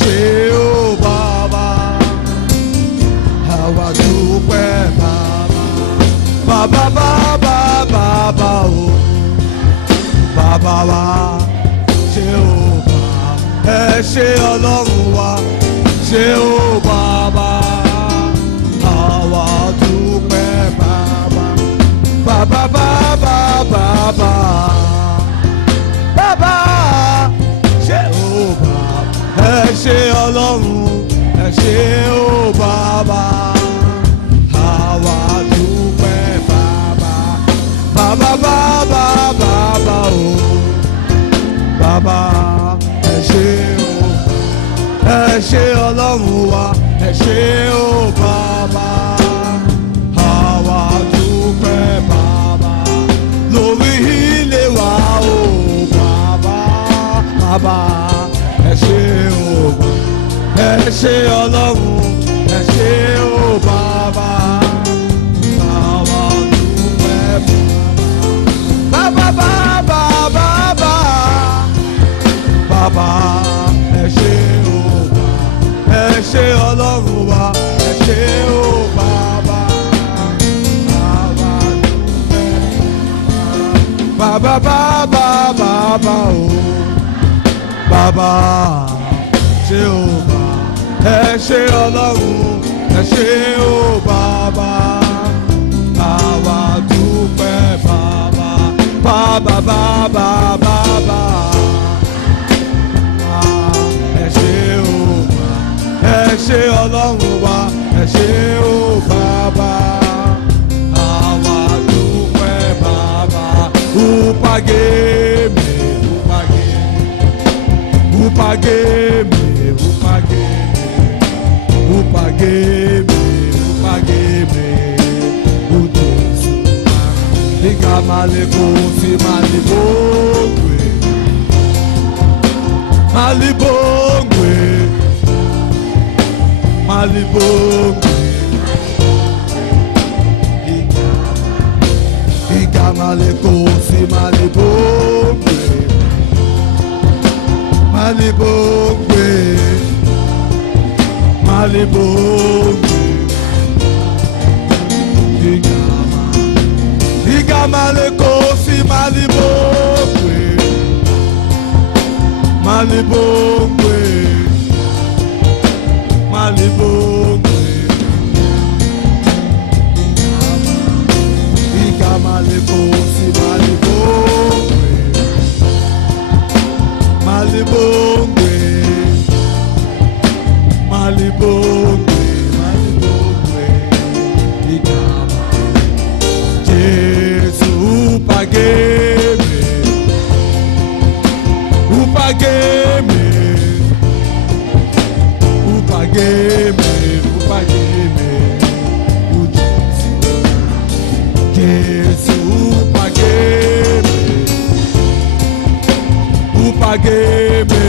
ṣé o bàbá. Àwa dúpẹ́ bàbá. Bàbá bàbá bàbá o. Bàbá wa ṣé o bàbá. Ẹ ṣé Ọlọ́run wa ṣé o bàbá. Àwa dúpẹ́ bàbá. Bàbá bàbá bàbá. Bàbá ṣé o bàbá. Ẹ ṣé Ọlọ́run ẹ ṣé o bàbá. Àwa dúpẹ́ bàbá. Bàbá bàbá bàbá o. Bàbá ẹ ṣé o. Ẹ ṣé Ọlọ́run wa ẹ ṣé o bàbá. Àwa dúpẹ́ bàbá. Lórí ilé wa o bàbá. Bàbá ẹ ṣé o. Ẹ ṣé Ọlọ́run ẹ ṣé o bàbá. Àwa dúpẹ́ bàbá. Bàbá bàbá bàbá. Bàbá ẹ ṣé o bàbá. Ẹ ṣé Ọlọ́run wa ẹ ṣé o bàbá. Àwa dúpẹ́ bàbá. Bàbá bàbá o. Bàbá ṣé o bàbá. Ẹ ṣé Ọlọ́run ẹ ṣé o bàbá. Àwa dúpẹ́ bàbá. Bàbá bàbá bàbá. Ẹ ṣé o bàbá. Ẹ ṣé Ọlọ́run wa ẹ ṣé o bàbá. Àwa dúpẹ́ bàbá. Upageme, upageme, upageme, upageme, upageme, upageme, ujesu. Ika maleko si malibongwe, malibongwe, malibongwe. Ika maleko si malibongwe, malibongwe, malibongwe. Ika maleko si malibongwe, malibongwe, malibongwe. Ika maleko si malibongwe, malibongwe, malibongwe, malibongwe. Ika Jesu upageme, upageme, upageme, upageme, ujesu. Jesu upageme, upageme,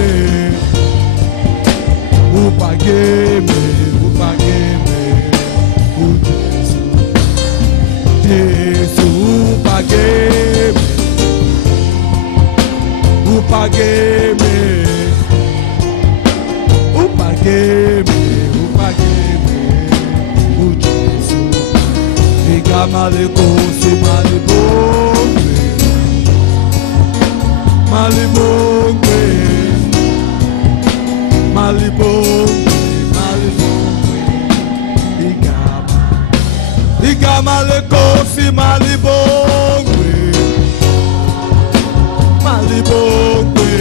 upageme, upageme, ujesu. Jesu upageme, upageme, upageme, upageme, ujesu. Ika maleko si malibongwe, malibongwe, malibongwe, malibongwe. Ika maleko si malibongwe, malibongwe,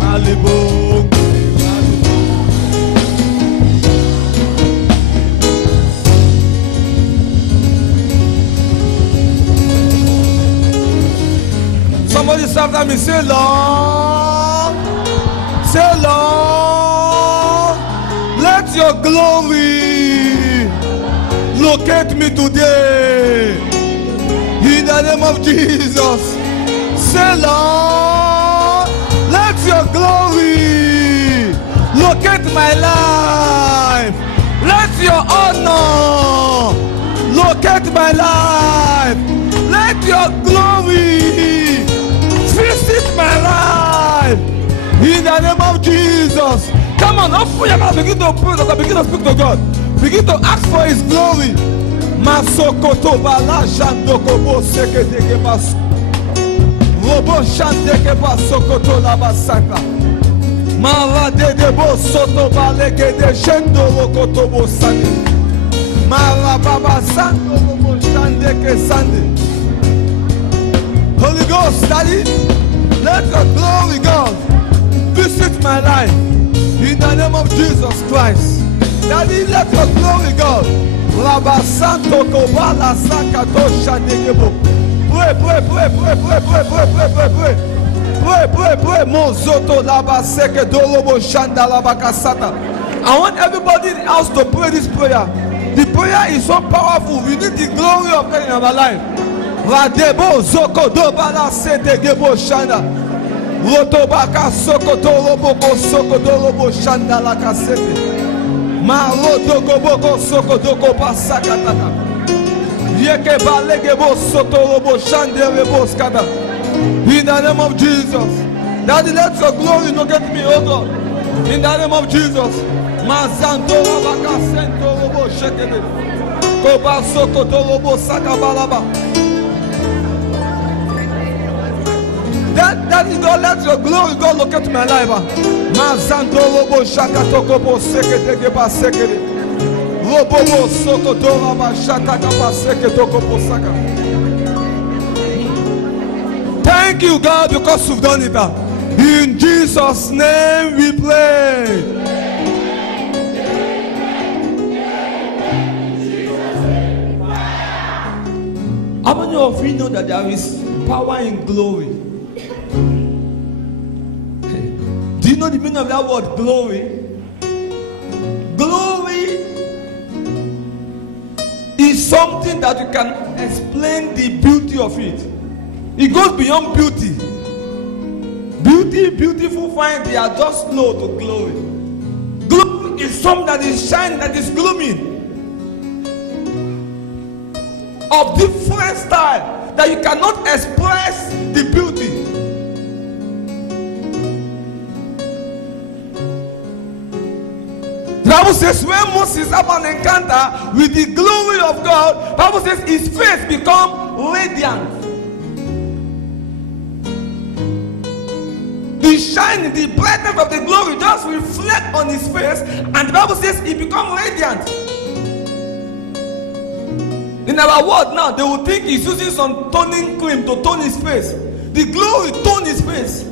malibongwe, somebody shout at me, say Lord, say Lord, let your glory locate me today in the name of Jesus. Say Lord, let your glory locate my life. Let your honor locate my life. Let your glory visit my life. In the name of Jesus. Come on, open your mouth. Begin to pray to God. Begin to speak to God. Begin to ask for His glory. Masokoto bala shandoko bo seke deke bas. Robo shandeke basokoto la basaka. Mala de bo soto baleke de shendo lokoto bo sande. Mala baba sando bo shandeke sande. Holy Ghost, Daddy, let your glory, God, visit my life in the name of Jesus Christ. Daddy, let your glory, God. Labasanto kobala sakato shandekebo. Pray, pray, pray, pray, pray, pray, pray, pray, pray, pray. Pray, pray, pray. Mozoto labaseke dolobo shanda labakasata. I want everybody in the house to pray this prayer. The prayer is so powerful. We need the glory of God in our life. Radebo zoko dobala sete gebo shanda. Rotobaka soko dolobo soko dolobo shanda la kasete. Maroto goboko soko doko pasaka tata. Yeke balege bo soto robo shande rebo skata. In the name of Jesus. Daddy, let your glory locate me, oh God. In the name of Jesus. Mazanto rabaka sento robo shekede. Koba soko robo saka balaba. Daddy, God, let your glory, God, locate my life. Mazanto robo shaka toko bo sekede geba sekede. Robo bo soko dora ba shaka gaba sekede toko bo saka. Thank you, God, because you've done it. In Jesus' name we pray. How many of you know that there is power in glory? Do you know the meaning of that word, glory? Glory is something that you can explain the beauty of it. It goes beyond beauty. Beauty, beautiful, fine, they are just low to glory. Glory is something that is shining, that is glooming. Of different style, that you cannot express the beauty. The Bible says when Moses had an encounter with the glory of God, the Bible says his face become radiant. The shining, the brightness of the glory just reflect on his face, and the Bible says he become radiant. In our world now, they will think he's using some toning cream to tone his face. The glory tone his face.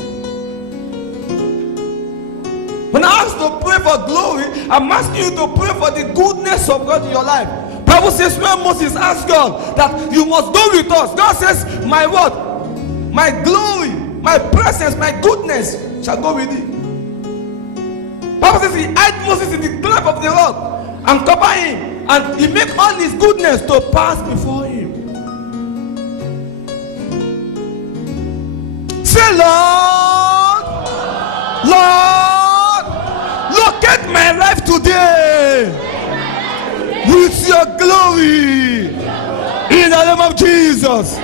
When I ask to pray for glory, I'm asking you to pray for the goodness of God in your life. The Bible says when Moses asked God that you must go with us, God says, my word, my glory, my presence, my goodness shall go with thee. The Bible says he hid Moses in the cleft of the rock and cover him, and he make all his goodness to pass before him. Say, Lord, Lord, locate my life today with your glory in the name of Jesus.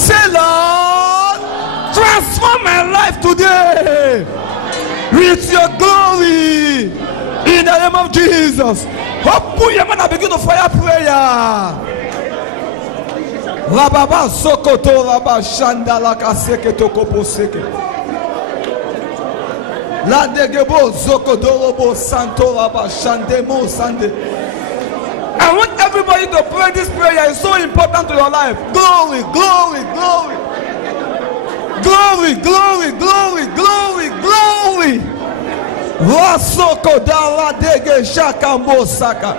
Say, Lord, transform my life today with your glory in the name of Jesus. Open your mouth and begin to fire prayer. Rababa sokoto raba shanda la kaseke tokopo seke. La degebo zokodorobo santo raba shande mo sande. I want everybody to pray this prayer. It's so important to your life. Glory, glory, glory. Glory, glory, glory, glory, glory. Wasoko dala dege shakambo saka.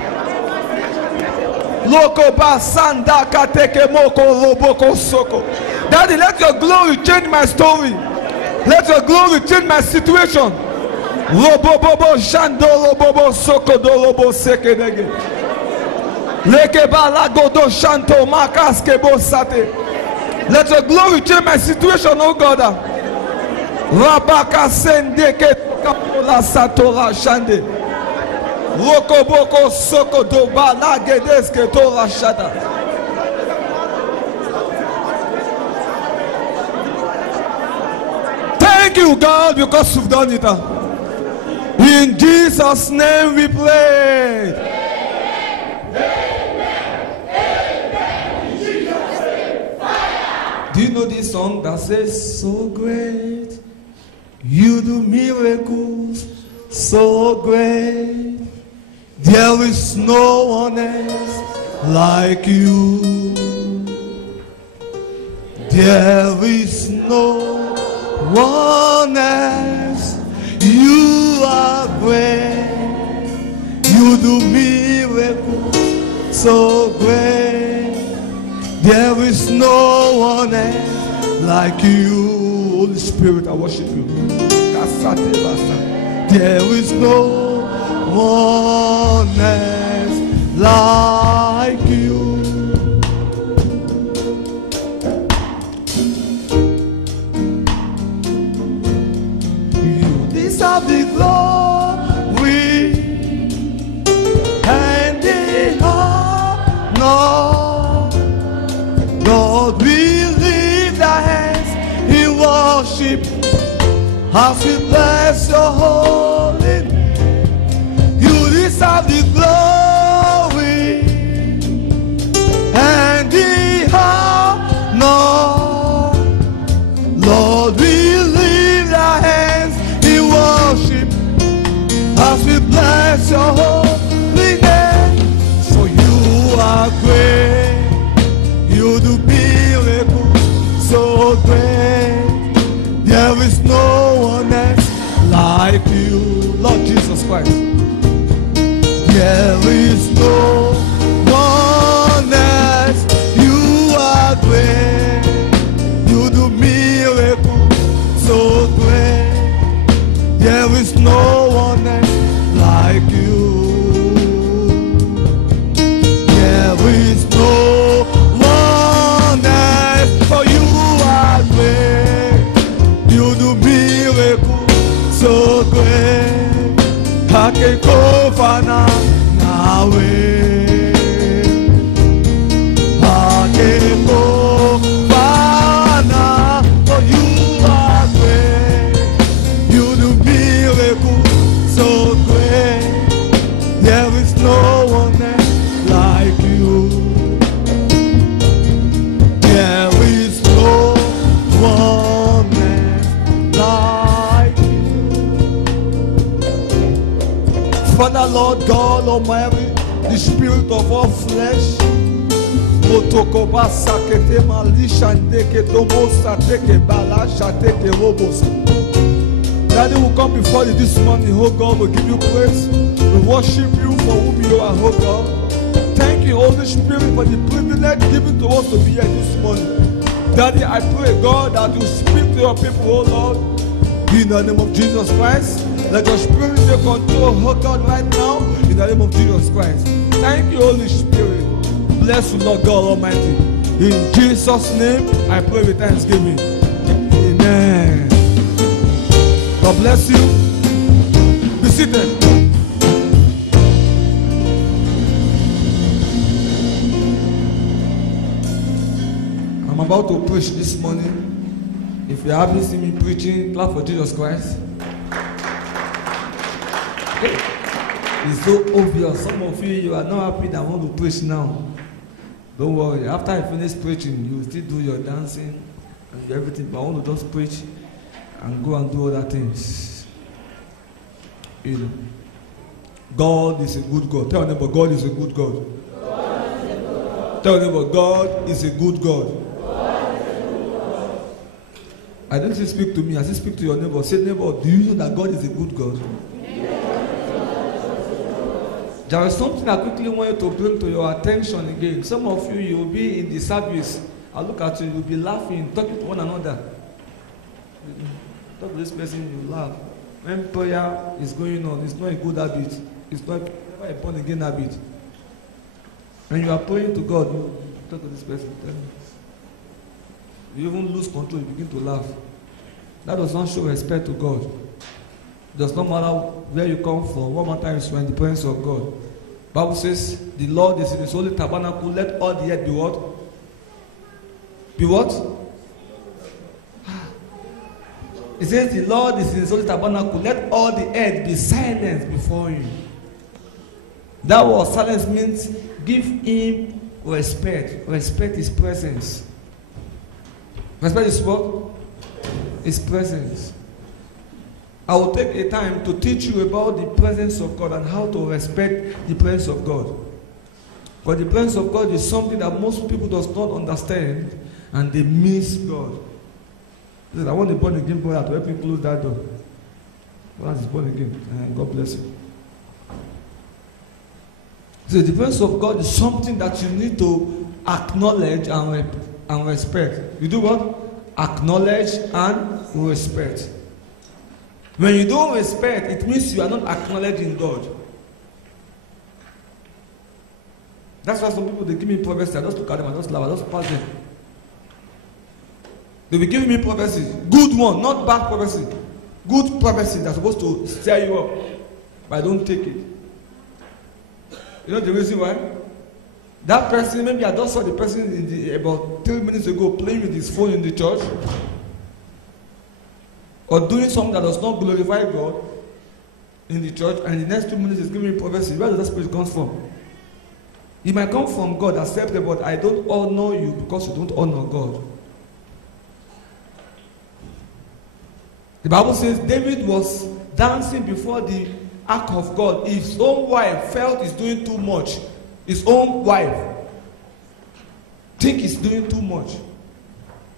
Loko basanda kateke moko roboko soko. Daddy, let your glory change my story. Let your glory change my situation. Robo bobo shando robo soko do robo seke dege. Leke balago do shanto makaske bo sate. Let your glory change my situation, oh God. Rabaka sende ke kapola satora shande. Roko boko soko do balage deske tora shada. Thank you, God, because you've done it. In Jesus' name we pray. Do you know this song that says, so great, you do miracles, so great, there is no one else like you. There is no one else. You are great. You do miracles so great. There is no one else like you. Holy Spirit, I worship you. There is no one else like you. Of the glory and the honor, Lord, we lift our hands in worship as we bless your holy name. You deserve the glory and the honor, Lord, we lift our hands worship as we bless your holy name. For you are great, you do miracles so great. There is no one else like you, Lord Jesus Christ. There is no one else. You are great, you do miracles so great. There is no one else like you. There is no one else. For you are great. You do miracles so great. Kakekofana nawe. Kakekofana. For you are great. You do so great, there is no one else like you. There is no one else like you. Father, Lord God Almighty, the spirit of all flesh, Daddy will come before you this morning, oh God, will give you praise. We worship you for whom you are, oh God. Thank you, Holy Spirit, for the privilege given to us to be here this morning. Daddy, I pray, God, that you speak to your people, oh Lord, in the name of Jesus Christ. Let your spirit take control, oh God, right now, in the name of Jesus Christ. Thank you, Holy Spirit. Bless you, Lord God Almighty. In Jesus' name, I pray with thanksgiving. Amen. God bless you. Be seated. I'm about to preach this morning. If you haven't seen me preaching, clap for Jesus Christ. It's so obvious. Some of you are not happy that I want to preach now. Don't worry. After I finish preaching, you will still do your dancing and everything. But I want to just preach and go and do other things. You know. God is a good God. Tell your neighbor, God is a good God. God is a good God. Tell your neighbor, God is a good God. God is a good God. I don't say speak to me, I say speak to your neighbor. Say, neighbor, do you know that God is a good God? There is something I quickly want you to bring to your attention again. Some of you, you will be in the service. I look at you, you'll be laughing, talking to one another. Talk to this person, you laugh. When prayer is going on, it's not a good habit. It's not a born again habit. When you are praying to God, you talk to this person. You even lose control, you begin to laugh. That does not show respect to God. It does not matter where you come from. What matters is you are in the presence of God. Bible says, the Lord is in his holy tabernacle. Let all the earth be what? Be what? It says, the Lord is in his holy tabernacle. Let all the earth be silent before him. That word silence means give him respect. Respect his presence. Respect his what? His presence. I will take a time to teach you about the presence of God and how to respect the presence of God. But the presence of God is something that most people does not understand, and they miss God. I want a born again brother to help me close that door. Brother is born again. God bless you. So the presence of God is something that you need to acknowledge and respect. You do what? Acknowledge and respect. When you don't respect, it means you are not acknowledging God. That's why some people, they give me prophecy. I just look at them, I just laugh, I just pass them. They will give me prophecy. Good one, not bad prophecy. Good prophecy that's supposed to stir you up. But I don't take it. You know the reason why? That person, maybe I just saw the person about 3 minutes ago playing with his phone in the church. Or doing something that does not glorify God in the church, and in the next 2 minutes is giving me prophecy. Where does that spirit come from? It might come from God, accept it, but I don't honor you because you don't honor God. The Bible says David was dancing before the ark of God. His own wife felt he's doing too much. His own wife think he's doing too much.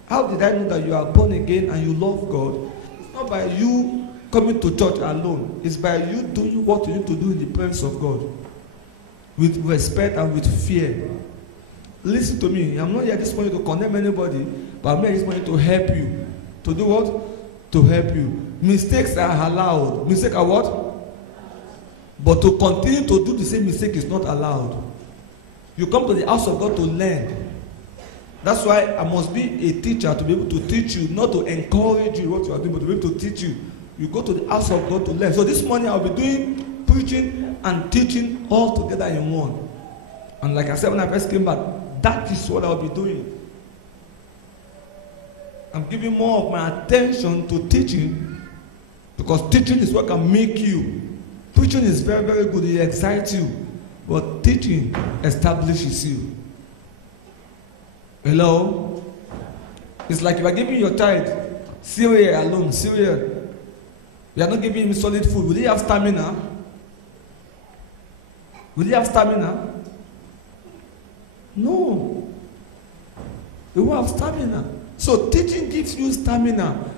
How did I know that you are born again and you love God? It's not by you coming to church alone. It's by you doing what you need to do in the presence of God. With respect and with fear. Listen to me. I'm not here this morning to condemn anybody, but I'm here this morning to help you. To do what? To help you. Mistakes are allowed. Mistakes are what? But to continue to do the same mistake is not allowed. You come to the house of God to learn. That's why I must be a teacher to be able to teach you, not to encourage you what you are doing, but to be able to teach you. You go to the house of God to learn. So this morning I'll be doing preaching and teaching all together in one. And like I said when I first came back, that is what I'll be doing. I'm giving more of my attention to teaching, because teaching is what can make you. Preaching is very, very good. It excites you. But teaching establishes you. Hello? It's like you are giving your child cereal alone, cereal. You are not giving him solid food. Will he have stamina? Will he have stamina? No. He won't have stamina. So teaching gives you stamina.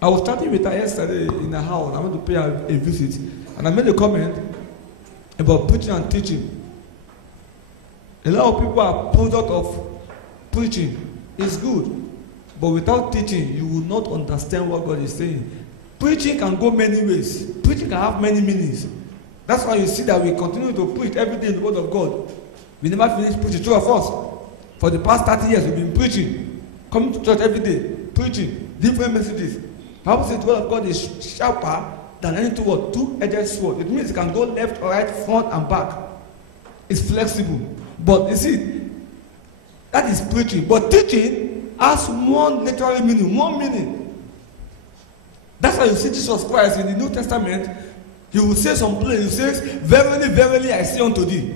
I was chatting with her yesterday in the house. I went to pay her a visit. And I made a comment about preaching and teaching. A lot of people are product of preaching. It's good. But without teaching, you will not understand what God is saying. Preaching can go many ways. Preaching can have many meanings. That's why you see that we continue to preach every day in the Word of God. We never finish preaching. Two of us, for the past 30 years, we've been preaching. Coming to church every day, preaching different messages. The Bible says the Word of God is sharper than any two-edged sword. It means it can go left or right, front and back. It's flexible. But you see, that is preaching. But teaching has one literal meaning, one meaning. That's why you see Jesus Christ in the New Testament. He will say some place, he says, verily, verily, I say unto thee.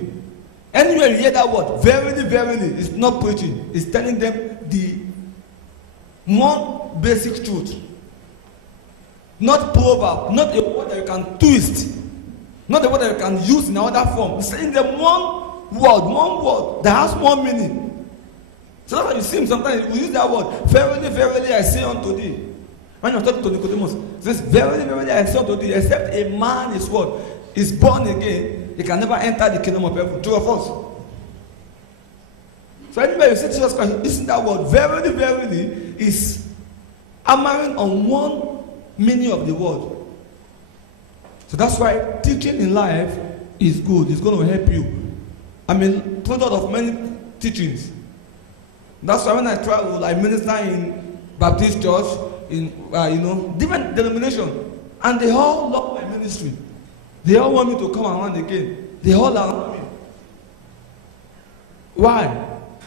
Anywhere you hear that word, verily, verily, it's not preaching. It's telling them the one basic truth. Not proverb, not a word that you can twist, not a word that you can use in another form. It's saying them one word that has more meaning. So that's why you see him sometimes we use that word, verily, verily, I say unto thee. When you're talking to Nicodemus, it says, verily, verily, I say unto thee, except a man is what? Is born again, he can never enter the kingdom of heaven. Two of us. So anyway, you see Jesus Christ, isn't that word, verily, verily, is hammering on one meaning of the word. So that's why teaching in life is good. It's going to help you. I mean, product of many teachings. That's why when I travel, I minister in Baptist church, in different denomination, and they all love my ministry. They all want me to come around again. They all love me. Why?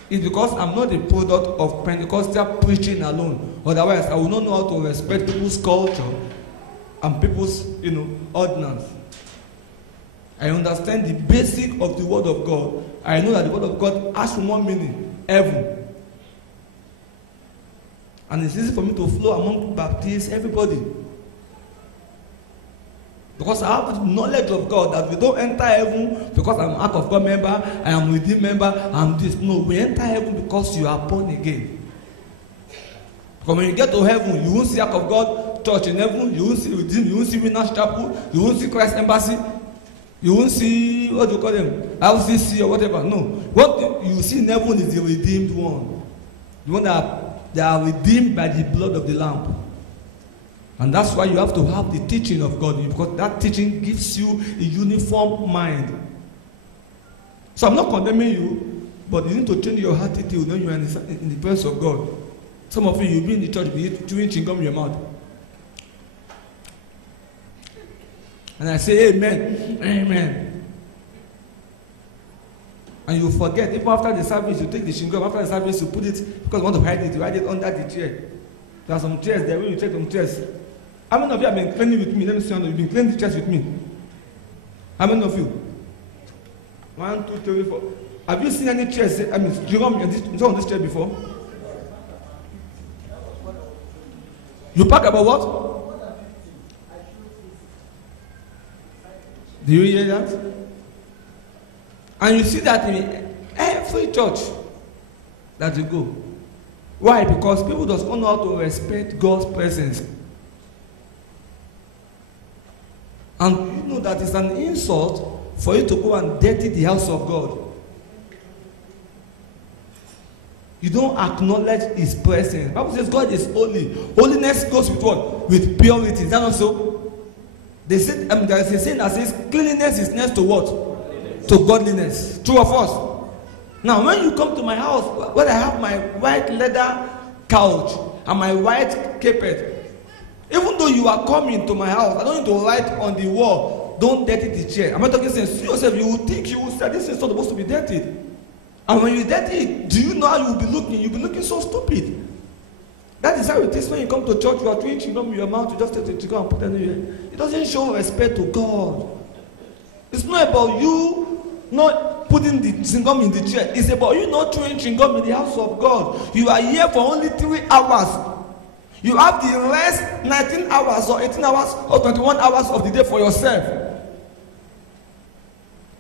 It's because I'm not a product of Pentecostal preaching alone Otherwise, I will not know how to respect people's culture and people's, ordinance. I understand the basic of the word of God. I know that the word of God has one meaning, heaven. And it's easy for me to flow among Baptists, everybody. Because I have the knowledge of God that we don't enter heaven because I'm an Ark of God member, I am a Redeemed member, I'm this. No, we enter heaven because you are born again. Because when you get to heaven, you won't see Ark of God church in heaven, you won't see Redeemed, you won't see Winners Chapel, you won't see Christ Embassy, you won't see, what do you call them, LCC or whatever. No. What you see in heaven is the redeemed one. The one that they are redeemed by the blood of the Lamb. And that's why you have to have the teaching of God, because that teaching gives you a uniform mind. So I'm not condemning you, but you need to change your attitude when you are in the presence of God. Some of you, you'll be in the church, be chewing chewing gum in your mouth. And I say, amen, amen. And you forget, even after the service, you take the chewing gum, after the service, you put it, because you want to hide it, you hide it under the chair. There are some chairs there, when you take some chairs. How many of you have been cleaning with me? Let me see, you've been cleaning the chairs with me. How many of you? 1, 2, 3, 4. Have you seen any chairs, chewing gum on this chair before? You talk about what? Do you hear that? And you see that in every church that you go. Why? Because people don't know how to respect God's presence. And you know that it's an insult for you to go and dirty the house of God. You don't acknowledge His presence. The Bible says God is holy. Holiness goes with what? With purity. Is that not so? They said, there is a saying that says cleanliness is next to what? To godliness. True or false? Now, when you come to my house, where I have my white leather couch and my white carpet, even though you are coming to my house, I don't need to write on the wall, don't dirty the chair. I'm not talking sense. You yourself, you will think, you will say, this is not supposed to be dirty. And when you dirty it, do you know how you will be looking? You'll be looking so stupid. That is how it is when you come to church, you are chewing chewing gum in your mouth, you just take the chewing gum and put it anywhere. It doesn't show respect to God. It's not about you not putting the chewing gum in the chair. It's about you not chewing chewing gum in the house of God. You are here for only 3 hours. You have the rest 19 hours or 18 hours or 21 hours of the day for yourself.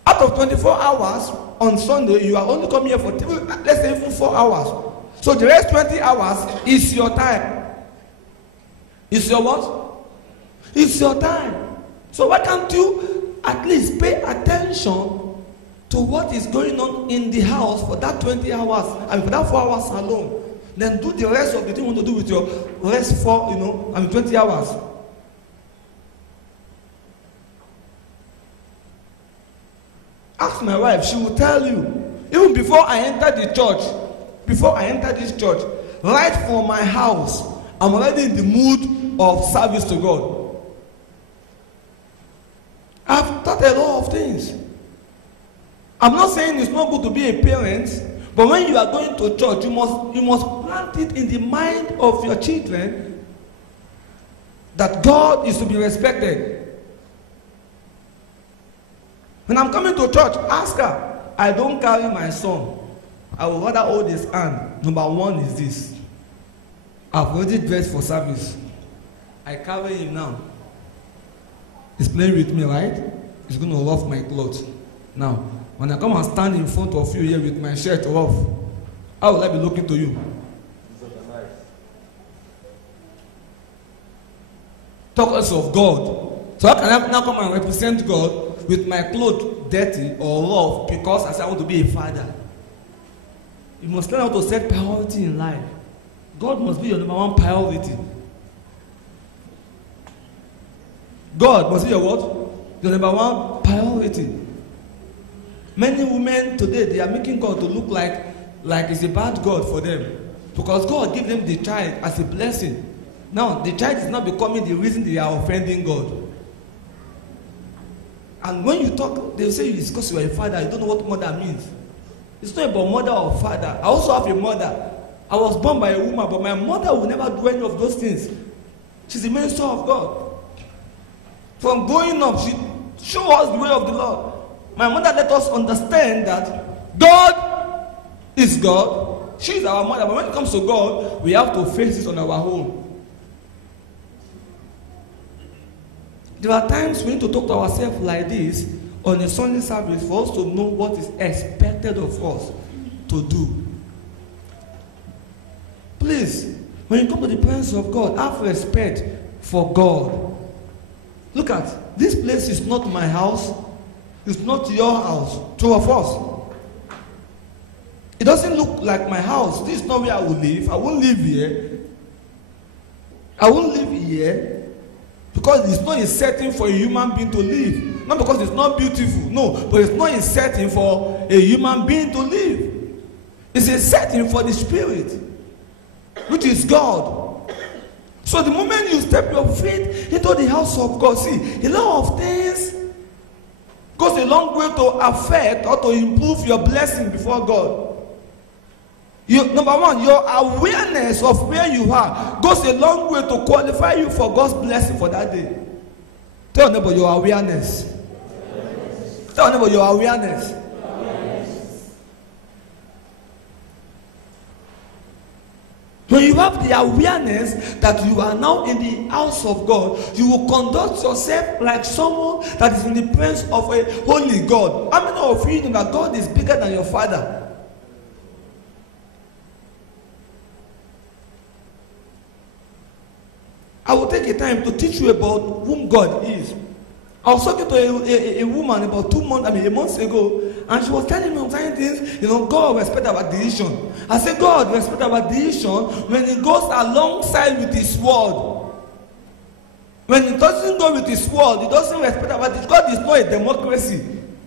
Out of 24 hours on Sunday, you are only coming here for 3, let's say even 4 hours. So the rest 20 hours is your time. It's your what? It's your time. So why can't you at least pay attention to what is going on in the house for that 20 hours and for that 4 hours alone? Then do the rest of the thing you want to do with your rest for, 20 hours. Ask my wife, she will tell you. Even before I enter the church, before I enter this church, right from my house, I'm already in the mood of service to God. I've taught a lot of things. I'm not saying it's not good to be a parent, but when you are going to church, you must plant it in the mind of your children that God is to be respected. When I'm coming to church, ask her, I don't carry my son. I will rather hold his hand. Number 1 is this. I've already dressed for service. I carry him now. He's playing with me, right? He's going to rough my clothes. Now, when I come and stand in front of you here with my shirt off, how will I be looking to you? Talk us of God. So how can I now come and represent God with my clothes dirty or rough because I say I want to be a father? You must learn how to set priority in life. God must be your number 1 priority. God must be your what? Your number 1 priority. Many women today, they are making God to look like it's a bad God for them. Because God gave them the child as a blessing. Now, the child is not becoming the reason they are offending God. And when you talk, they say it's because you are a father, you don't know what mother means. It's not about mother or father. I also have a mother. I was born by a woman, but my mother will never do any of those things. She's the minister of God. From growing up, she showed us the way of the Lord. My mother let us understand that God is God. She is our mother. But when it comes to God, we have to face it on our own. There are times we need to talk to ourselves like this on a Sunday service for us to know what is expected of us to do. Please, when you come to the presence of God, have respect for God. Look at, this place is not my house. It's not your house. Two of us. It doesn't look like my house. This is not where I will live. I won't live here. I won't live here. Because it's not a setting for a human being to live. Not because it's not beautiful. No, but it's not a setting for a human being to live. It's a setting for the spirit, which is God. So the moment you step your feet into the house of God, see, a lot of things goes a long way to affect or to improve your blessing before God. Number one, your awareness of where you are goes a long way to qualify you for God's blessing for that day. Tell them about your awareness. Tell them about your awareness. When you have the awareness that you are now in the house of God, you will conduct yourself like someone that is in the presence of a holy God. How many of you know that God is bigger than your father? I will take a time to teach you about whom God is. I was talking to a woman about a month ago, and she was telling me certain things. God respect our decision. I said, God respect our decision when it goes alongside with His word. When it doesn't go with His word, it doesn't respect our decision. God is not a democracy.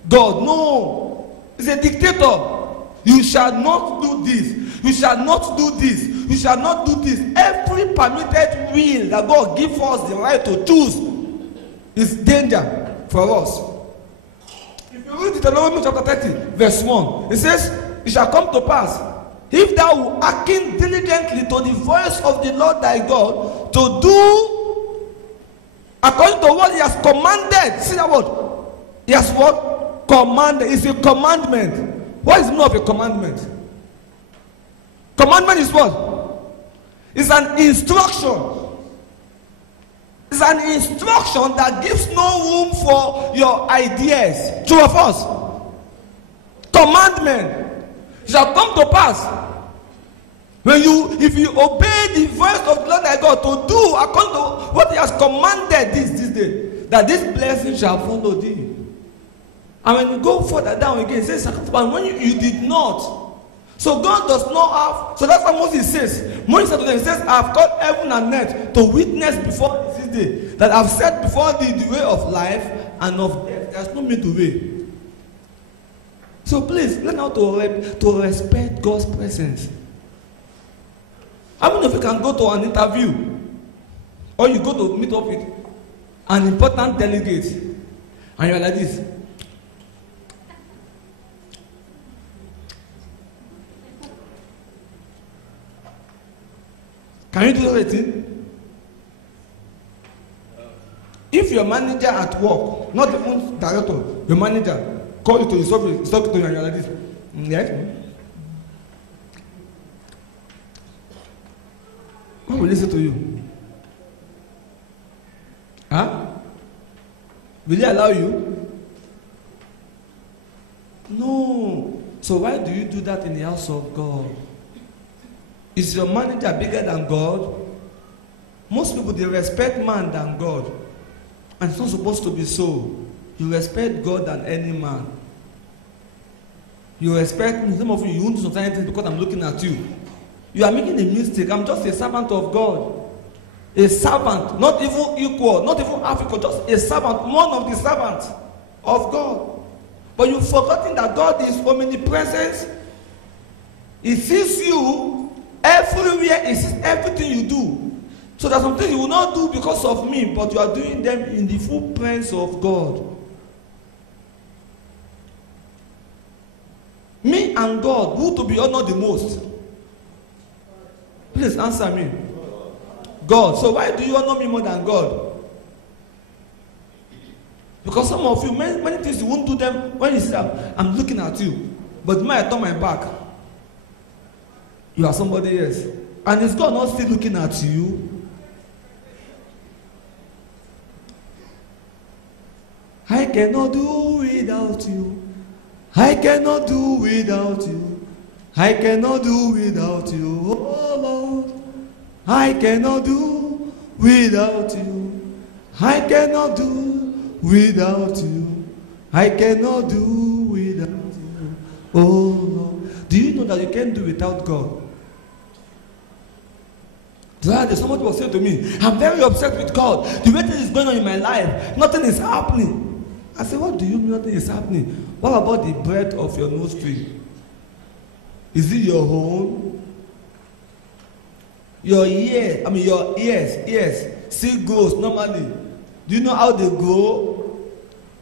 God, no, He's a dictator. You shall not do this. You shall not do this. You shall not do this. Every permitted will that God gives us the right to choose is danger for us. If you read Deuteronomy chapter 30, verse 1, it says, it shall come to pass, if thou wilt hearken diligently to the voice of the Lord thy God, to do according to what He has commanded. See that word? He has what? Commanded. It's a commandment. What is the meaning of a commandment? Commandment is what? It's an instruction. It's an instruction that gives no room for your ideas. True of us. Commandment. It shall come to pass if you obey the voice of the Lord thy God to do according to what He has commanded this day, that this blessing shall follow thee. And when you go further down again, it says, but when you did not. So God does not have. So that's what Moses says. Moses said to them, he says, I have called heaven and earth to witness before this day, that I have set before thee the way of life and of death. There's no middle way. So please, learn how to respect God's presence. How many of you can go to an interview, or you go to meet up with an important delegate, and you're like this? Can you do that thing? If your manager at work, not even director, your manager, call you to his office, talk to you, and you're like this. Yes? Who will listen to you? Huh? Will he allow you? No. So why do you do that in the house of God? Is your manager bigger than God? Most people, they respect man than God. And it's not supposed to be so. You respect God than any man. You respect me. Some of you won't do some things because I'm looking at you. You are making a mistake. I'm just a servant of God. A servant, not even equal, not even half equal, just a servant, one of the servants of God. But you've forgotten that God is omnipresent. He sees you everywhere. He sees everything you do. So there's some things you will not do because of me, but you are doing them in the full presence of God. Me and God, who to be honored the most? Please answer me. God. So why do you honor me more than God? Because some of you, many things you won't do them when you say, I'm looking at you. But when I turn my back, you are somebody else. And is God not still looking at you? I cannot do without you. I cannot do without you. I cannot do without you. Oh Lord. I cannot do without you. I cannot do without you. I cannot do without you. Oh Lord. Do you know that you can't do without God? Somebody was saying to me, I'm very upset with God. The way things is going on in my life, nothing is happening. I said, what do you mean nothing is happening? What about the breath of your nostril? Is it your own? Your ears still grows normally. Do you know how they grow?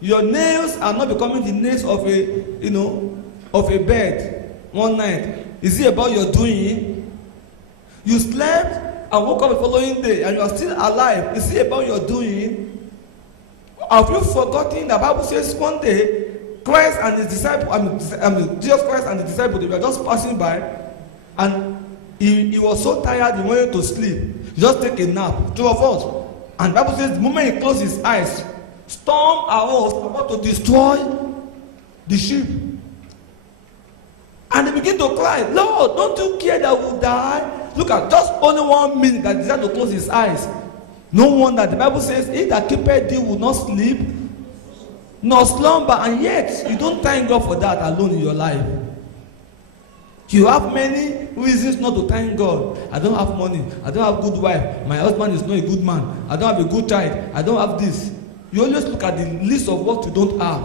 Your nails are not becoming the nails of a bird one night. Is it about your doing? You slept and woke up the following day and you are still alive. Is it about your doing? Have you forgotten the Bible says one day Christ and his disciples, Jesus Christ and the disciples, they were just passing by, and he was so tired he wanted to sleep. He just take a nap. Two of us. And the Bible says the moment he closed his eyes, storm arose about to destroy the sheep. And they begin to cry, Lord, don't you care that we'll die? Look at just only 1 minute that he decided to close his eyes. No wonder the Bible says, he that keepeth thee will not sleep, nor slumber, and yet you don't thank God for that alone in your life. You have many reasons not to thank God. I don't have money. I don't have good wife. My husband is not a good man. I don't have a good child. I don't have this. You always look at the list of what you don't have,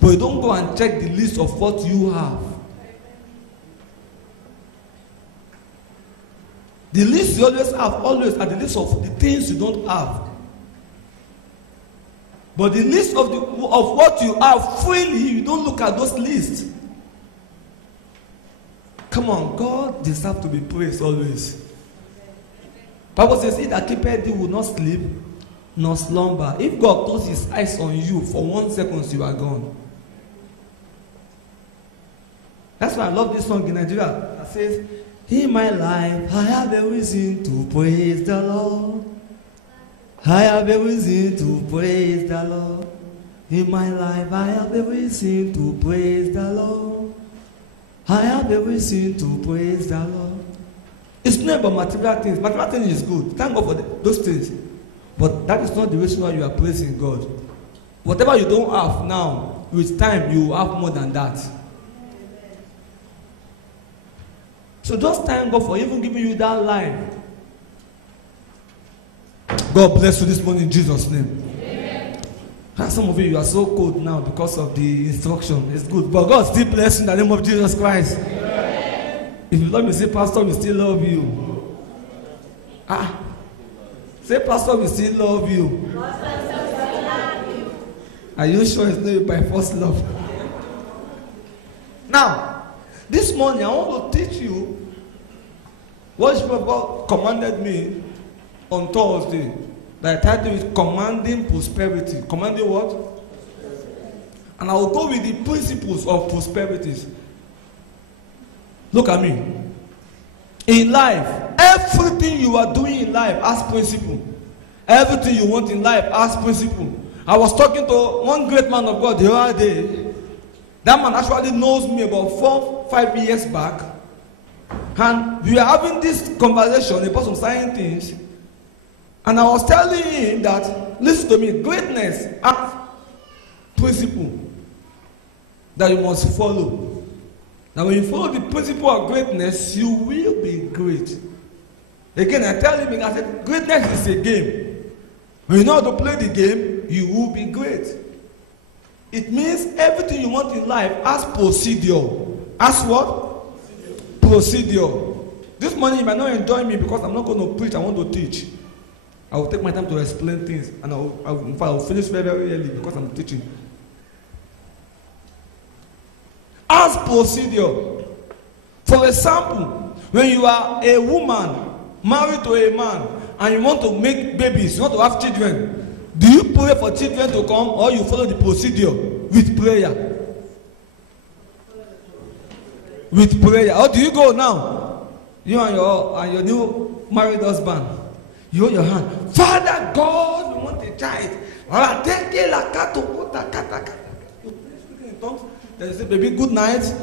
but you don't go and check the list of what you have. The list you always have, always are the list of the things you don't have. But the list of what you have freely, you don't look at those lists. Come on, God deserves to be praised always. Bible says, he that keepeth thee will not sleep, nor slumber. If God closes his eyes on you for 1 second, you are gone. That's why I love this song in Nigeria that says, in my life, I have a reason to praise the Lord. I have a reason to praise the Lord. In my life, I have a reason to praise the Lord. I have a reason to praise the Lord. It's not about material things. Material things is good. Thank God for those things. But that is not the reason why you are praising God. Whatever you don't have now, with time, you will have more than that. So just thank God for even giving you that life. God bless you this morning in Jesus' name. And some of you are so cold now because of the instruction. It's good. But God still bless you in the name of Jesus Christ. If you love me, say, Pastor, we still love you. Say, Pastor, we still love you. Are you sure it's not by first love? Now, this morning I want to teach you what God commanded me on Thursday. The title is Commanding Prosperity. Commanding what? And I will go with the principles of prosperity. Look at me. In life, everything you are doing in life has principle. Everything you want in life has principle. I was talking to one great man of God the other day. That man actually knows me about 4-5 years back. And we are having this conversation about some certain things. And I was telling him that, listen to me, greatness has principle that you must follow. Now when you follow the principle of greatness, you will be great. Again, I tell him, I said, greatness is a game. When you know how to play the game, you will be great. It means everything you want in life has procedure. As what? Procedure. This morning you might not enjoy me because I'm not going to preach, I want to teach. I will take my time to explain things, and I will finish very, very early because I'm teaching. As procedure. For example, when you are a woman married to a man and you want to make babies, you want to have children, do you pray for children to come or you follow the procedure with prayer? With prayer. Or do you go now? You and your new married husband, you hold your hand. Father God, we want a child. Then you say, baby, good night.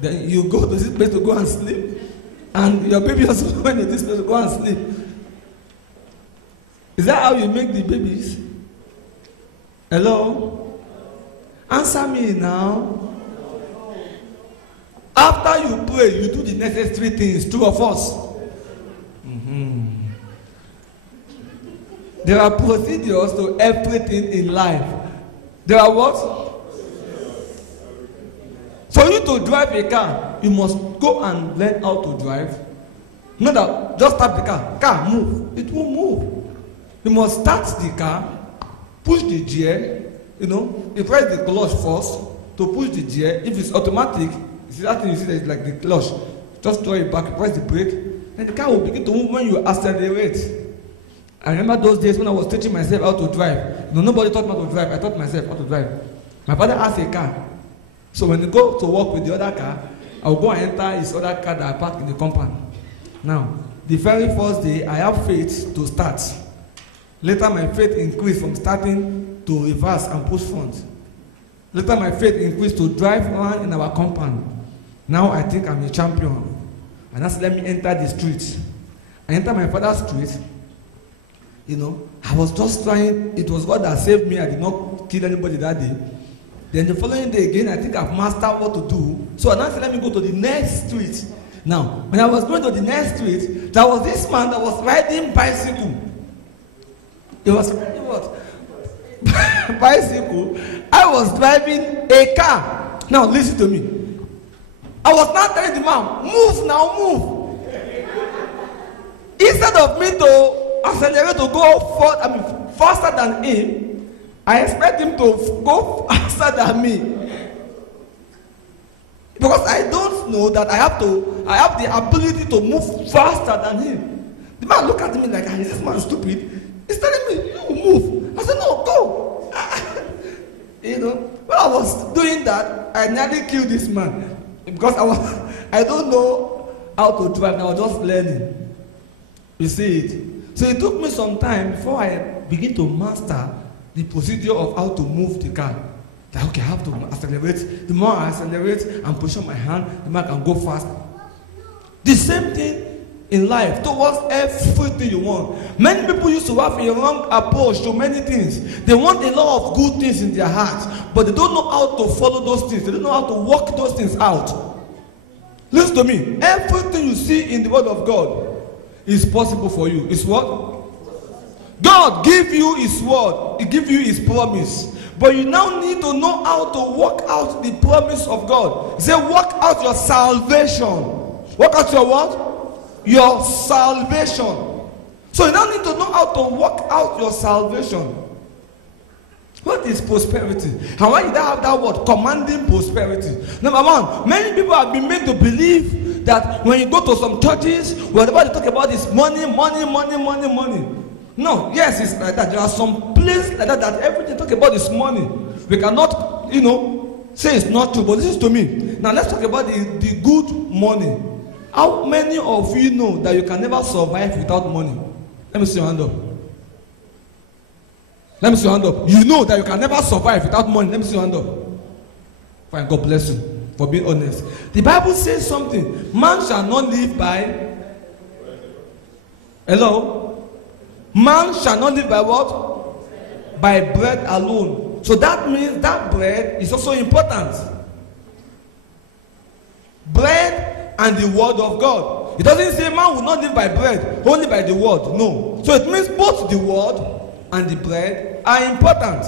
Then you go to this place to go and sleep. And your baby also went to this place to go and sleep. Is that how you make the babies? Hello? Answer me now. After you pray, you do the necessary things. Two of us. There are procedures to everything in life. There are what? For you to drive a car, you must go and learn how to drive. Not that just start the car. Car, move. It will move. You must start the car, push the gear. You press the clutch first to push the gear. If it's automatic, you see that thing you see that it's like the clutch. Just throw it back, press the brake, then the car will begin to move when you accelerate. I remember those days when I was teaching myself how to drive. Nobody taught me how to drive. I taught myself how to drive. My father has a car. So when you go to work with the other car, I will go and enter his other car that I parked in the compound. Now, the very first day, I have faith to start. Later, my faith increased from starting to reverse and push front. Later, my faith increased to drive around in our compound. Now, I think I'm a champion. And that's let me enter the street. I entered my father's street. I was just trying. It was God that saved me. I did not kill anybody that day. Then the following day again, I think I've mastered what to do. So I now said, let me go to the next street. Now, when I was going to the next street, there was this man that was riding bicycle. He was riding what? Bicycle. I was driving a car. Now listen to me. I was not telling the man, move now, move. Instead of me to accelerate to go faster than him, I expect him to go faster than me. Because I don't know that I have the ability to move faster than him. The man looked at me like, is this man stupid? He's telling me, you move. I said, no, go. When I was doing that, I nearly killed this man. Because I don't know how to drive. I was just learning. You see it? So it took me some time before I begin to master the procedure of how to move the car. Like, okay, I have to accelerate. The more I accelerate and position my hand, the more I can go fast. The same thing in life, towards everything you want. Many people used to have a wrong approach to many things. They want a lot of good things in their hearts, but they don't know how to follow those things. They don't know how to work those things out. Listen to me. Everything you see in the Word of God is possible for you. It's what? God give you His word. He give you His promise. But you now need to know how to work out the promise of God. He said, work out your salvation. Work out your what? Your salvation. So you now need to know how to work out your salvation. What is prosperity? And why did I have that word? Commanding prosperity. Number one, many people have been made to believe that when you go to some churches, whatever they talk about is money. No, yes, it's like that. There are some places like that everything talk about is money. We cannot, say it's not true. But listen to me. Now let's talk about the good money. How many of you know that you can never survive without money? Let me see your hand up. Let me see your hand up. You know that you can never survive without money. Let me see your hand up. Fine, God bless you for being honest. The Bible says something. Man shall not live by. Hello? Man shall not live by what? By bread alone. So that means that bread is also important. Bread and the word of God. It doesn't say man will not live by bread, only by the word. No. So it means both the word and the bread are important.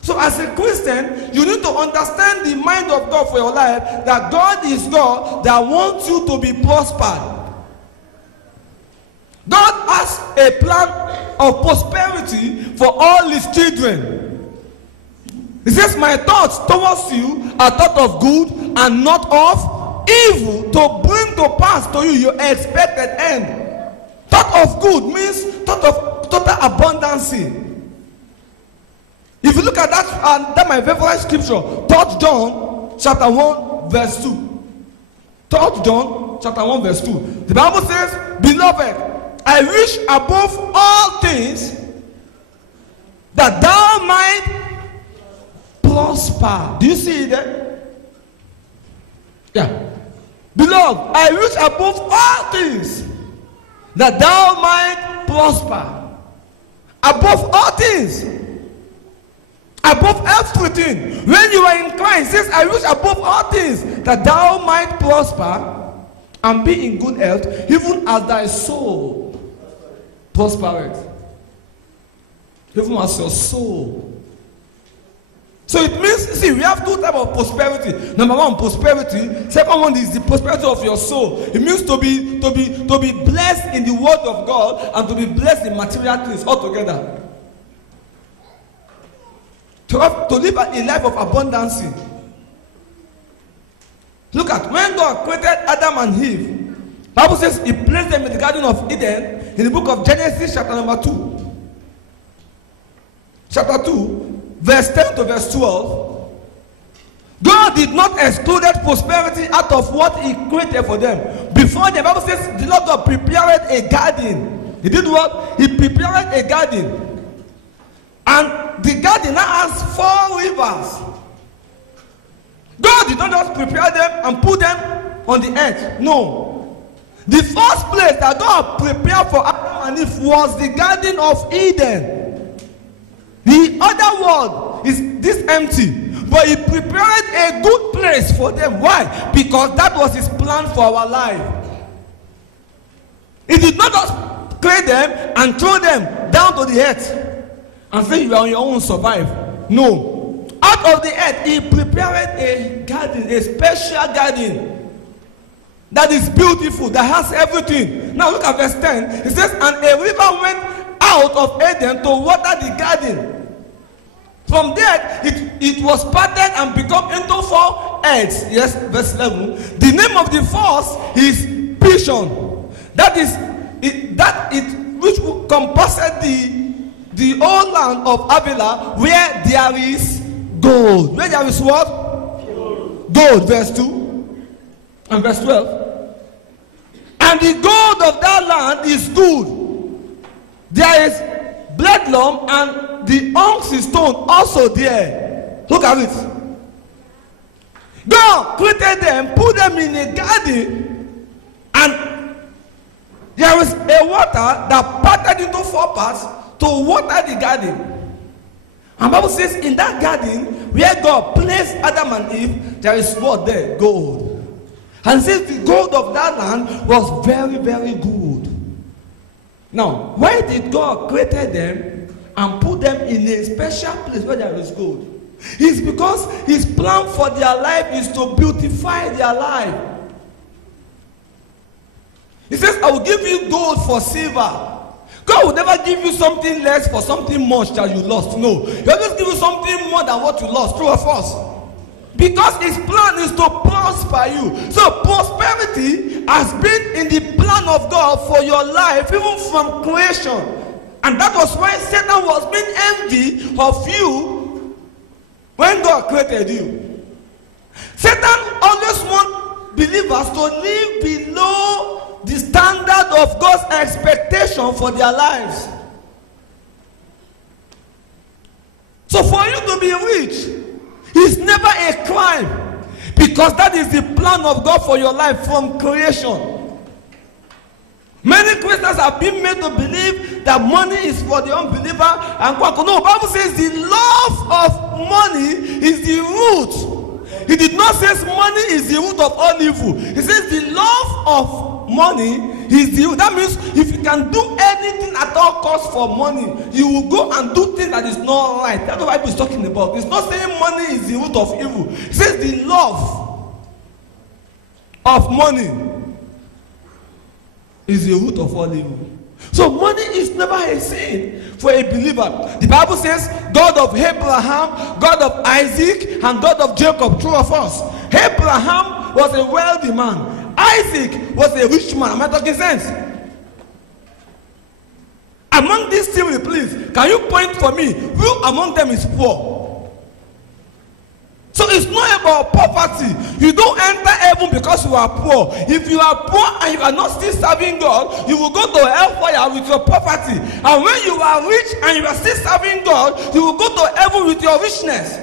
So as a Christian, you need to understand the mind of God for your life, that God is God that wants you to be prospered. God has a plan of prosperity for all His children. He says, my thoughts towards you are thoughts of good and not of evil, to bring to pass to you your expected end. Thought of good means thought of total abundance. If you look at that, and that's my favorite scripture, 3 John chapter 1 verse 2. 3 John chapter 1 verse 2. The Bible says, beloved, I wish above all things that thou might prosper. Do you see it there? Yeah. Beloved, I wish above all things that thou might prosper. Above all things. Above everything. When you are in Christ, it says, I wish above all things that thou might prosper and be in good health, even as thy soul prospereth. Even as your soul. So it means, see, we have two types of prosperity. Number one, prosperity. Second one is the prosperity of your soul. It means to be blessed in the word of God and to be blessed in material things altogether. To live a life of abundance. Look at when God created Adam and Eve. The Bible says he placed them in the Garden of Eden in the book of Genesis chapter number 2. Chapter 2, verse 10 to verse 12. God did not exclude prosperity out of what he created for them. Before the Bible says the Lord God prepared a garden. He did what? He prepared a garden. And the garden now has 4 rivers. God did not just prepare them and put them on the earth. No. The first place that God prepared for Adam and Eve was the Garden of Eden. The other world is this empty. But he prepared a good place for them. Why? Because that was his plan for our life. He did not just create them and throw them down to the earth and say you are on your own, survive. No. Out of the earth, he prepared a garden, a special garden that is beautiful, that has everything. Now look at verse 10. It says, and a river went out of Eden to water the garden. From there, it was parted and become into 4 heads. Yes, verse 11. The name of the first is Pishon. That is which compasses the whole land of Havilah, where there is gold. Where there is what? Gold. Verse 2 and verse 12. And the gold of that land is good. There is bdellium and the onyx stone also there. Look at it. God created them, put them in a garden, and there is a water that parted into 4 parts to water the garden. And the Bible says in that garden where God placed Adam and Eve, there is what there? Gold. And since the gold of that land was very, very good. Now, why did God create them and put them in a special place where there is gold? It's because his plan for their life is to beautify their life. He says, I will give you gold for silver. God will never give you something less for something much that you lost. No. He will always give you something more than what you lost. True or false? Because his plan is to prosper you. So prosperity has been in the plan of God for your life, even from creation. And that was why Satan was being envy of you when God created you. Satan always wants believers to live below the standard of God's expectation for their lives. So for you to be rich is never a crime, because that is the plan of God for your life from creation. Many Christians have been made to believe that money is for the unbeliever and God. No, the Bible says the love of money is the root. He did not say money is the root of all evil. He says the love of money is the root. That means if you can do anything at all costs for money, you will go and do things that is not right. That's what the Bible is talking about. It's not saying money is the root of evil. It says the love of money is the root of all evil. So money is never a sin for a believer. The Bible says God of Abraham, God of Isaac, and God of Jacob. True or false? Abraham was a wealthy man. Isaac was a rich man. Am I talking sense? Among these three, please, can you point for me who among them is poor? So it's not about poverty. You don't enter heaven because you are poor. If you are poor and you are not still serving God, you will go to hellfire with your poverty. And when you are rich and you are still serving God, you will go to heaven with your richness.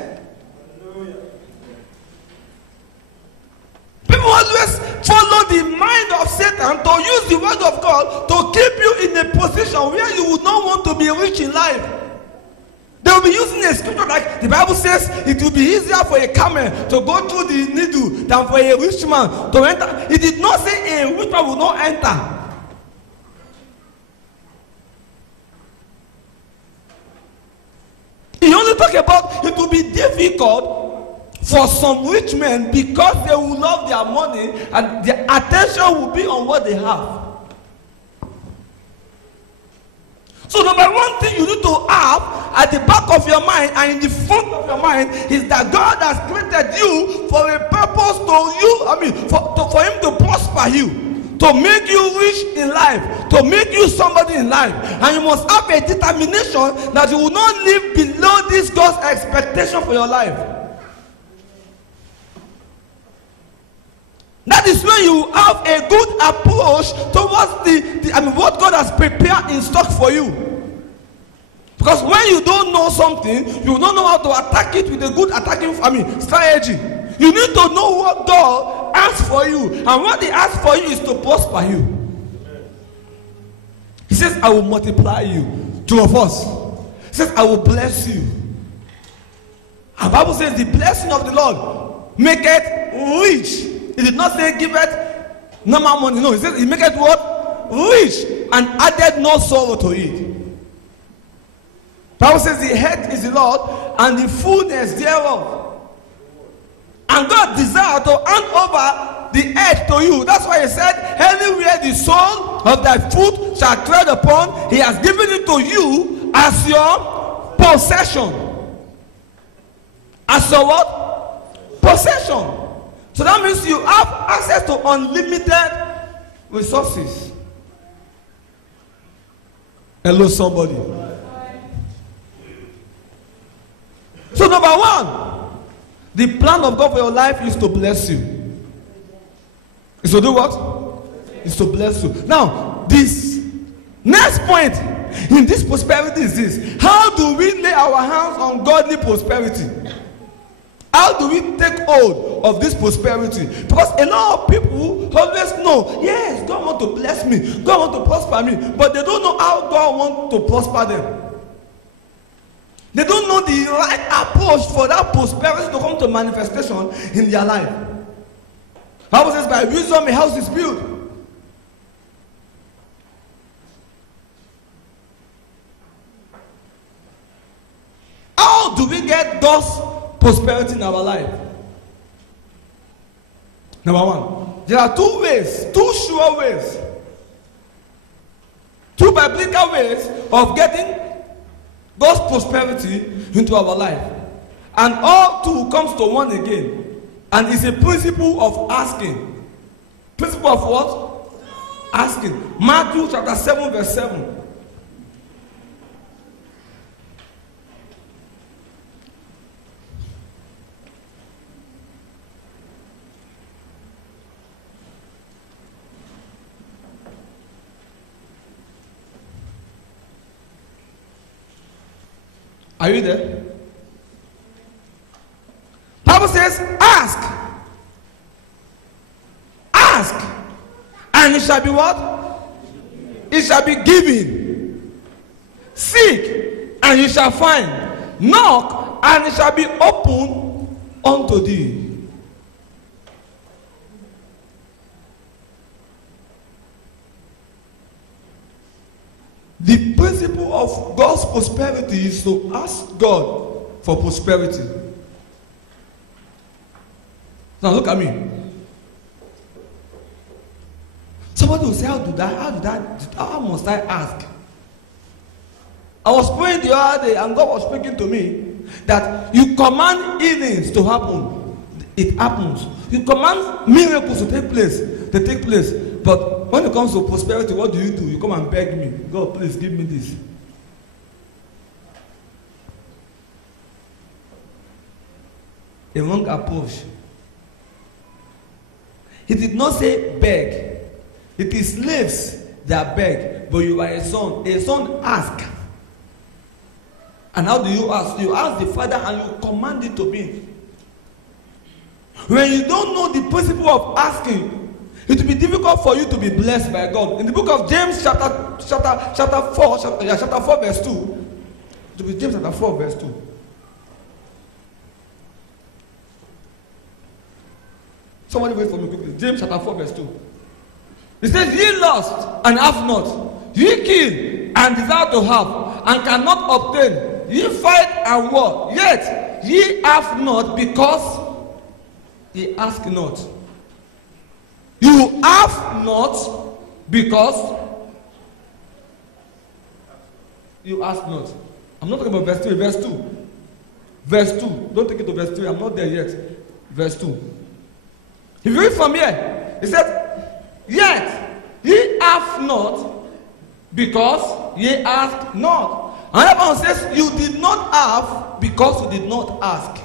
People always follow the mind of Satan to use the word of God to keep you in a position where you would not want to be rich in life. They will be using a scripture like the Bible says it will be easier for a camel to go through the needle than for a rich man to enter. It did not say a rich man will not enter. He only talked about it will be difficult for some rich men because they will love their money and their attention will be on what they have. So number one thing you need to have at the back of your mind and in the front of your mind is that God has created you for a purpose for him to prosper you, to make you rich in life, to make you somebody in life. And you must have a determination that you will not live below this God's expectation for your life. That is when you have a good approach towards what God has prepared in stock for you. Because when you don't know something, you don't know how to attack it with a good strategy. You need to know what God asks for you. And what he asks for you is to prosper you. He says, I will multiply you. Two of us. He says, I will bless you. And the Bible says, the blessing of the Lord maketh rich. He did not say give it normal money. No, he said he make it what? Rich, and added no sorrow to it. Bible says the head is the Lord and the fullness thereof. And God desires to hand over the earth to you. That's why he said, anywhere the sole of thy foot shall tread upon, he has given it to you as your possession. As your what? Possession. So that means you have access to unlimited resources. Hello, somebody. So number one, the plan of God for your life is to bless you. Is to do what? Is to bless you. Now, this next point in this prosperity is this. How do we lay our hands on godly prosperity? How do we take hold of this prosperity? Because a lot of people always know, yes, God wants to bless me, God wants to prosper me, but they don't know how God wants to prosper them. They don't know the right approach for that prosperity to come to manifestation in their life. The Bible says, by wisdom a house is built. How do we get God's prosperity in our life? Number one, there are two ways, two sure ways, two biblical ways of getting God's prosperity into our life. And all two comes to one again. And it's a principle of asking. Principle of what? Asking. Matthew chapter 7 verse 7. Are you there? Bible says, ask. Ask. And it shall be what? It shall be given. Seek, and you shall find. Knock, and it shall be opened unto thee. The principle of God's prosperity is to ask God for prosperity. Now look at me. Somebody will say, how must I ask? I was praying the other day and God was speaking to me that you command healings to happen. It happens. You command miracles to take place. They take place. But when it comes to prosperity, what do? You come and beg me. God, please give me this. A wrong approach. He did not say beg. It is slaves that beg, but you are a son. A son ask. And how do you ask? You ask the father and you command it to be. When you don't know the principle of asking, it will be difficult for you to be blessed by God. In the book of James chapter 4 verse 2. It will be James chapter 4 verse 2. Somebody wait for me quickly. James chapter 4 verse 2. It says, ye lost and have not. Ye kill and desire to have and cannot obtain. Ye fight and war. Yet ye have not because ye ask not. You have not because you ask not. I'm not talking about verse 3, verse 2. Verse 2. Don't take it to verse 3. I'm not there yet. Verse 2. If you read from here, it said, yet ye have not because ye ask not. Another one says, you did not have because you did not ask.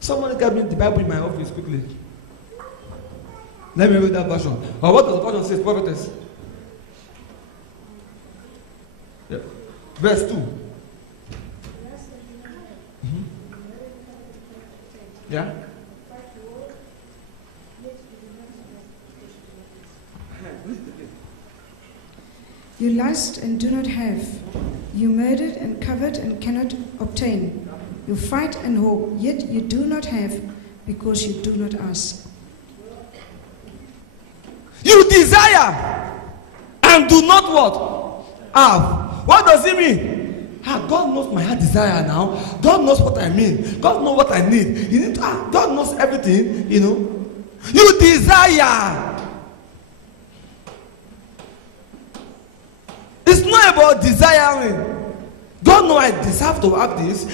Somebody get me the Bible in my office quickly. Let me read that version. Or what does the version say, prophetess? Yeah. Verse 2. Yeah? You lust and do not have. You murdered and covet and cannot obtain. You fight and hope, yet you do not have because you do not ask. You desire and do not what? Have. What does it mean? God knows my heart desire now. God knows what I mean. God knows what I need. You need to ask. God knows everything, you know. You desire. It's not about desiring. God knows I deserve to have this.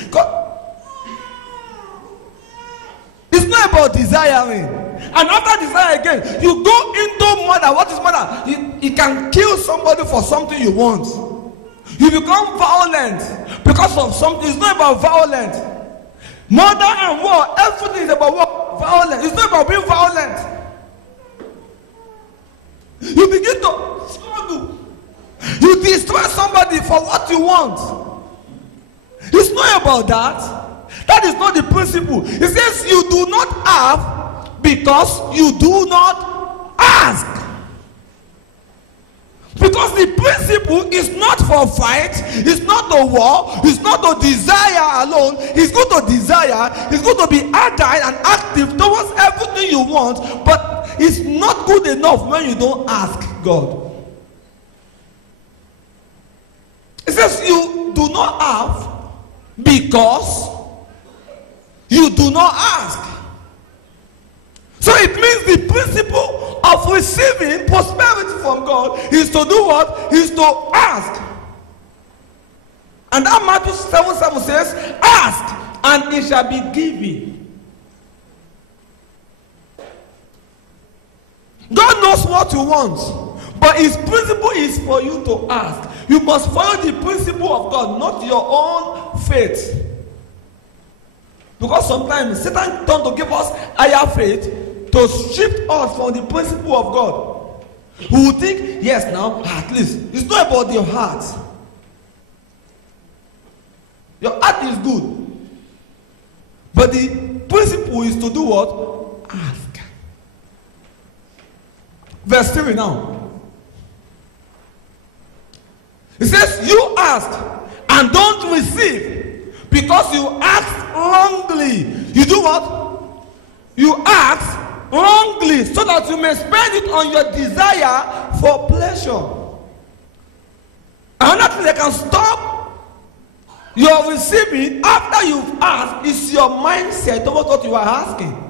It's not about desiring. And after desire again, you go into murder. What is murder? You can kill somebody for something you want. You become violent because of something. It's not about violence. Murder and war, everything is about war. Violence. It's not about being violent. You begin to struggle. You destroy somebody for what you want. It's not about that. That is not the principle. It says you do not have because you do not ask. Because the principle is not for fight, it's not the war, it's not the desire alone. It's good to desire, it's good to be agile and active towards everything you want, but it's not good enough when you don't ask God. It says you do not have because you do not ask. So it means the principle of receiving prosperity from God is to do what? Is to ask. And that Matthew 7:7 says, ask and it shall be given. God knows what you want, but his principle is for you to ask. You must follow the principle of God, not your own faith. Because sometimes Satan turns to give us higher faith to shift us from the principle of God. We will think, yes, now, at least. It's not about your heart. Your heart is good. But the principle is to do what? Ask. Verse 3 now. It says, you ask and don't receive because you ask wrongly. You do what? You ask wrongly so that you may spend it on your desire for pleasure. Another thing that can stop your receiving after you've asked is your mindset over what you are asking.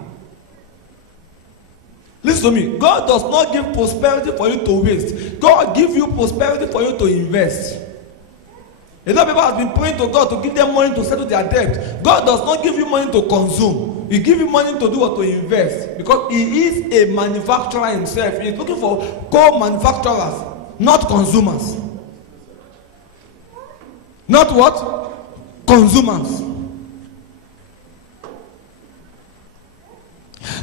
Listen to me. God does not give prosperity for you to waste. God gives you prosperity for you to invest. A lot of people have been praying to God to give them money to settle their debt. God does not give you money to consume. He give you money to do what? To invest. Because he is a manufacturer himself. He is looking for co-manufacturers, not consumers. Not what? Consumers.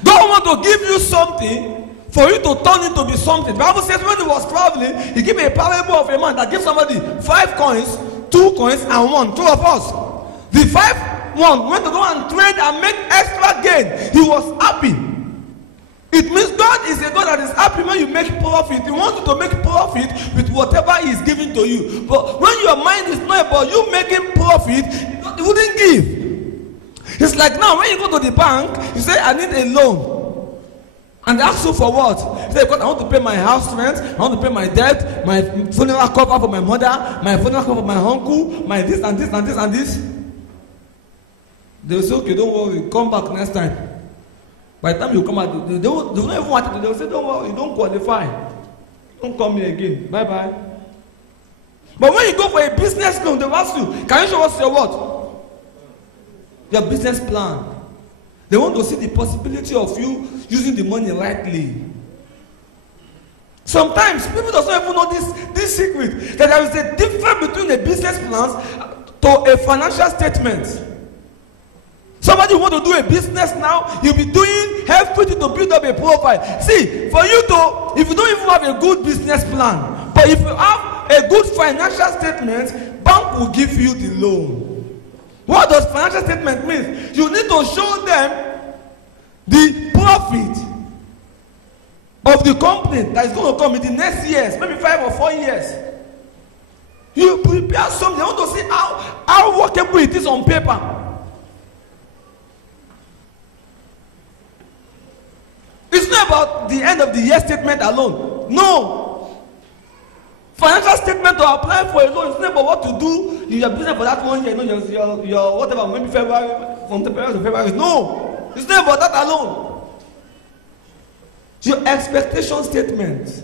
God want to give you something for you to turn it to be something. The Bible says when he was traveling, he gave a parable of a man that gave somebody 5 coins, 2 coins, and 1. 2 of us. The 5 one went to go and trade and make extra gain. He was happy. It means God is a God that is happy when you make profit. He wants you to make profit with whatever he is giving to you. But when your mind is not about you making profit, he wouldn't give. It's like now when you go to the bank, you say, I need a loan. And they ask you for what? You say, because I want to pay my house rent, I want to pay my debt, my funeral cover for my mother, my funeral cover for my uncle, my this and this and this and this. They will say, okay, don't worry, come back next time. By the time you come out, they don't even want it. They will say, don't worry, you don't qualify. Don't come here again. Bye-bye. But when you go for a business loan, they will ask you, can you show us your what? Your business plan. They want to see the possibility of you using the money rightly. Sometimes people don't even know this secret, that there is a difference between a business plan to a financial statement. Somebody who want to do a business now, you'll be doing everything to build up a profile. See, for you to, if you don't even have a good business plan, but if you have a good financial statement, bank will give you the loan. What does financial statement mean? You need to show them the profit of the company that is going to come in the next years, maybe 5 or 4 years. You prepare something. You want to see how workable it is on paper. It's not about the end of the year statement alone. No. Financial statement to apply for a loan is not about what to do in your business for that 1 year. Your whatever, maybe February, from February to February. No. It's not about that alone. It's your expectation statement.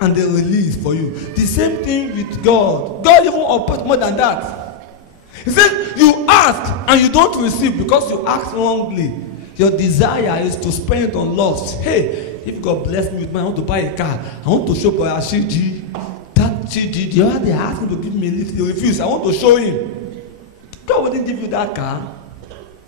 And the release for you. The same thing with God. God even operates more than that. He says, you ask and you don't receive because you ask wrongly. Your desire is to spend it on lust. Hey, if God bless me with money, I want to buy a car. I want to show for Ashiji. That Chiji, the other day asked me to give me a lift. He refused. I want to show him. God wouldn't give you that car.